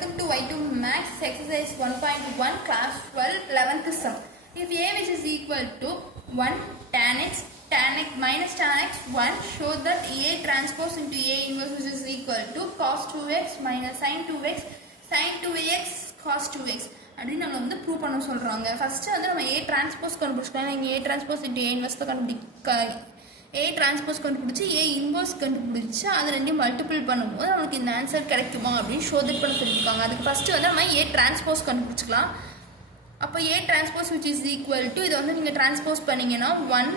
Welcome to Y2 Max exercise 1.1 class 12 11th sum. If A which is equal to 1 tan x minus tan x 1, show that A transpose into A inverse which is equal to cos 2x minus sin 2x sin 2x cos 2x. அப்படின்னு நம்ம வந்து prove பண்ண சொல்றாங்க. First வந்து நம்ம A transpose கண்டுபிடிச்சோம். இங்க A transpose into A inverse A transpose கண்டுபிடிச்சு A inverse கண்டுபிடிச்சு அது ரெண்டையும் மல்டிபிள் பண்ணும்போது நமக்கு இந்த ஆன்சர் கிடைக்குமா அப்படின்னு ஷோதனை பண்ண சொல்லியிருக்காங்க. அதுக்கு ஃபர்ஸ்ட் வந்து நம்ம A transpose கண்டுபிடிச்சிக்கலாம். அப்போ A transpose which is equal to இதை வந்து நீங்கள் transpose பண்ணீங்கன்னா 1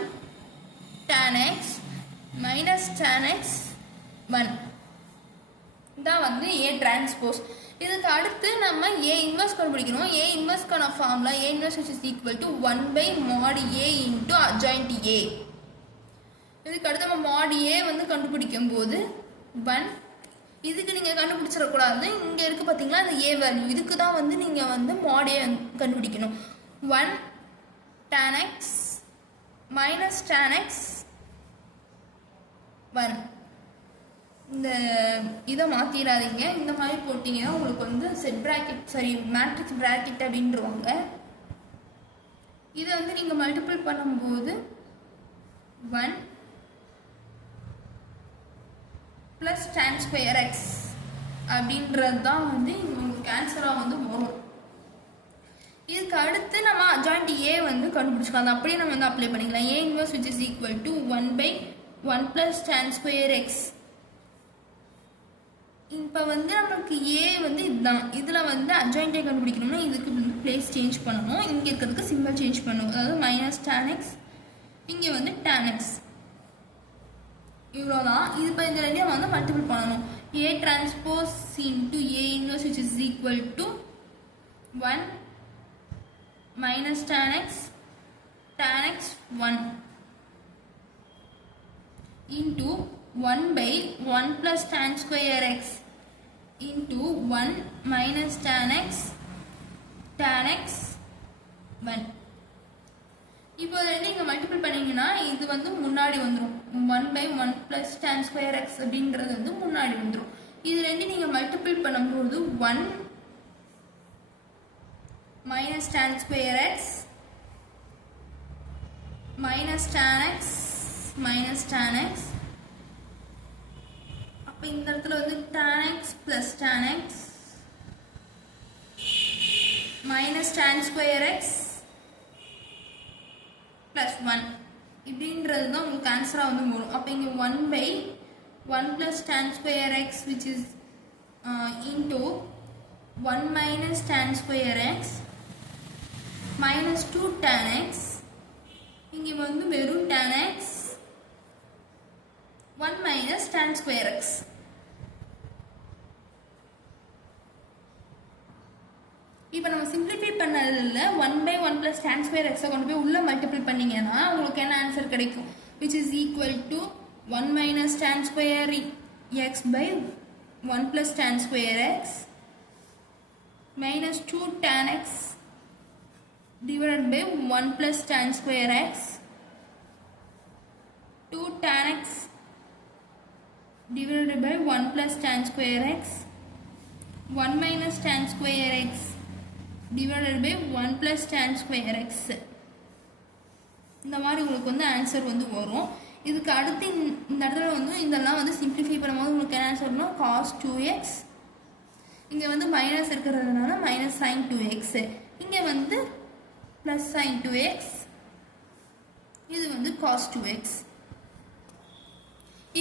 tan x minus tan x 1 தான் வந்து A transpose. இதுக்கு அடுத்து நம்ம A inverse கண்டுபிடிக்கணும். A inverseக்கான formula A inverse which is equal to 1 by mod A into adjoint A. இதுக்கு அடுத்து நம்ம mod A வந்து கண்டுபிடிக்கும் போது 1 இதுக்கு நீங்கள் கண்டுபிடிச்சிடக்கூடாது. இங்கே இருக்குது பார்த்தீங்களா அந்த A வேல்யூ, இதுக்கு தான் வந்து நீங்கள் வந்து mod A கண்டுபிடிக்கணும். 1 tan x minus tan x 1 இந்த இதை மாற்றிடாதீங்க. இந்த மாதிரி போட்டிங்கன்னா உங்களுக்கு வந்து செட் ப்ராக்கெட் சரி மேட்ரிக்ஸ் ப்ராக்கெட் அப்படின்றவாங்க. இதை வந்து நீங்கள் மல்டிபிள் பண்ணும்போது 1 plus tan square x அப்படின்றது தான் வந்து உங்களுக்கு ஆன்சராக வந்து வரும். இதுக்கு அடுத்து நம்ம adjoint A வந்து கண்டுபிடிச்சிக்கலாம். அது அப்படியே நம்ம வந்து அப்ளை பண்ணிக்கலாம். A inverse which is equal to 1 by 1 plus tan square x. இப்போ வந்து நமக்கு A வந்து இதுதான். இதில் வந்து adjoint A கண்டுபிடிக்கணும்னா இதுக்கு வந்து பிளேஸ் சேஞ்ச் பண்ணணும். இங்கே இருக்கிறதுக்கு சிம்பிள் சேஞ்ச் பண்ணணும். அதாவது மைனஸ் tan x, இங்கே வந்து tan x. இவ்வளோதான். இது இப்போ இந்த ரெண்டையும் வந்து மல்டிபிள் பண்ணணும். A transpose into A inverse which is equal to 1 minus tan x 1 into 1 by 1 plus tan square x into 1 minus tan x 1. இப்போ ரெண்டு இங்கே மல்டிபிள் பண்ணிங்கன்னா இது வந்து முன்னாடி வந்துடும். 1 by 1 plus tan square x அப்படின்றது வந்து முன்னாடி வந்துடும். இது ரெண்டு நீங்கள் மல்டிபிள் பண்ணும்போது 1 minus tan square x minus tan x minus tan x. அப்போ இந்த இடத்துல வந்து tan x plus tan x minus tan square x plus 1 இப்படின்றது தான் உங்களுக்கு ஆன்சராக வந்து வரும். அப்போ இங்கே 1 by 1 plus tan square x which is into 1 minus tan square x minus 2 tan x. இங்கே வந்து வெறும் tan x 1 minus tan square x. இப்போ நம்ம சிம்பிளிஃபை பண்ணதில் 1 by 1 plus tan square x கொண்டு போய் உள்ளே மல்டிபிள் பண்ணிங்கன்னா உங்களுக்கு என்ன ஆன்சர் கிடைக்கும்? which is equal to 1 minus tan square x by 1 plus tan square x minus 2 tan x divided by 1 plus tan square x 2 tan x divided by 1 plus tan square x 1 minus tan square x divided by 1 plus tan square x. இந்த மாதிரி உங்களுக்கு வந்து answer வந்து வரும். இதுக்கு அடுத்து இந்த இடத்துல வந்து இதெல்லாம் வந்து சிம்பிளிஃபை பண்ணும்போது உங்களுக்கு என்ன ஆன்சர்னா cos 2x, இங்கே வந்து மைனஸ் இருக்கிறதுனால மைனஸ் sin 2x, இங்கே வந்து ப்ளஸ் sin 2x, இது வந்து cos 2x.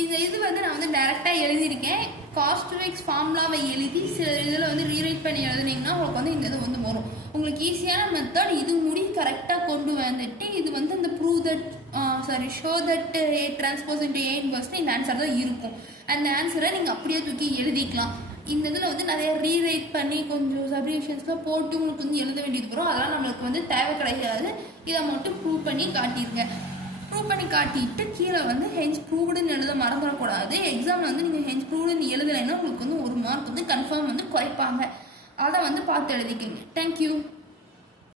இது வந்து நான் வந்து டைரெக்டாக எழுதியிருக்கேன். cos 2x ஃபார்முலாவை எழுதி சில இதில் வந்து ரீரைட் பண்ணி எழுதுனீங்கன்னா உங்களுக்கு வந்து இந்த இது வந்து வரும். உங்களுக்கு ஈஸியான மெத்தட் இது முடி கரெக்டாக கொண்டு வந்துட்டு இது வந்து இந்த prove that show that A transpose into A inverse இந்த ஆன்சர் தான் இருக்கும். அந்த ஆன்சரை நீங்கள் அப்படியே தூக்கி எழுதிக்கலாம். இந்த இதில் வந்து நிறைய ரீரைட் பண்ணி கொஞ்சம் சப்ரிவிஷன்ஸ்லாம் போட்டு உங்களுக்கு வந்து எழுத வேண்டியது வரும். அதெல்லாம் நம்மளுக்கு வந்து தேவை கிடையாது. இதை மட்டும் ப்ரூவ் பண்ணி காட்டிடுங்க. ப்ரூவ் பண்ணி காட்டிட்டு கீழே வந்து ஹென்ஸ் ப்ரூவ்டுன்னு எழுத மறந்துடக்கூடாது. எக்ஸாமில் வந்து நீங்கள் ஹென்ஸ் ப்ரூவ்டுன்னு எழுதலைன்னா உங்களுக்கு வந்து 1 மார்க் வந்து கன்ஃபார்ம் வந்து குறைப்பாங்க. அதை வந்து பார்த்து எழுதிக்கிங்க. தேங்க்யூ.